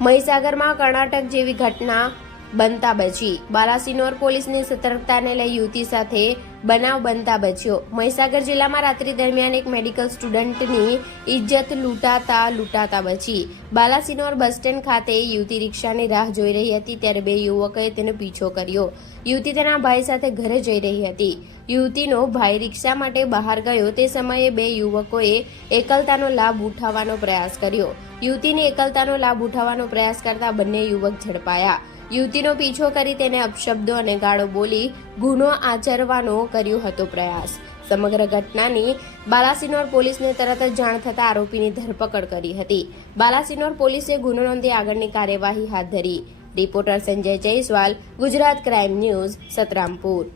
મહીસાગરમાં કર્ણાટક જેવી ઘટના બનતા બચી બાલાસિનોર પોલીસની સતર્કતાને લઈ યુવતી સાથે બનાવ બનતા બચ્યો. મહીસાગર જિલ્લામાં રાત્રિ દરમિયાન એક મેડિકલ સ્ટુડન્ટની ઇજ્જત લૂંટાતા લૂંટાતા બચી. બાલાસિનોર બસ સ્ટેન્ડ ખાતે યુવતી રિક્ષાની રાહ જોઈ રહી હતી, ત્યારે બે યુવકોએ તેનો પીછો કર્યો. યુવતી તેના ભાઈ સાથે ઘરે જઈ રહી હતી. યુવતીનો ભાઈ રિક્ષા માટે બહાર ગયો. તે સમયે બે યુવકોએ એકલતાનો લાભ ઉઠાવવાનો પ્રયાસ કર્યો. યુવતીની એકલતાનો લાભ ઉઠાવવાનો પ્રયાસ કરતા બંને યુવક ઝડપાયા. યુવતીનો પીછો કરી તેને અપશબ્દો અને ગાળો બોલી ગુનો આચરવાનો કર્યો હતો પ્રયાસ. સમગ્ર ઘટનાની બાલાસિનોર પોલીસને તરત જ જાણ થતા આરોપીની ધરપકડ કરી હતી. બાલાસિનોર પોલીસે ગુનો નોંધી આગળની કાર્યવાહી હાથ ધરી. Reporter Sanjay Jaiswal, Gujarat crime news, Santrampur.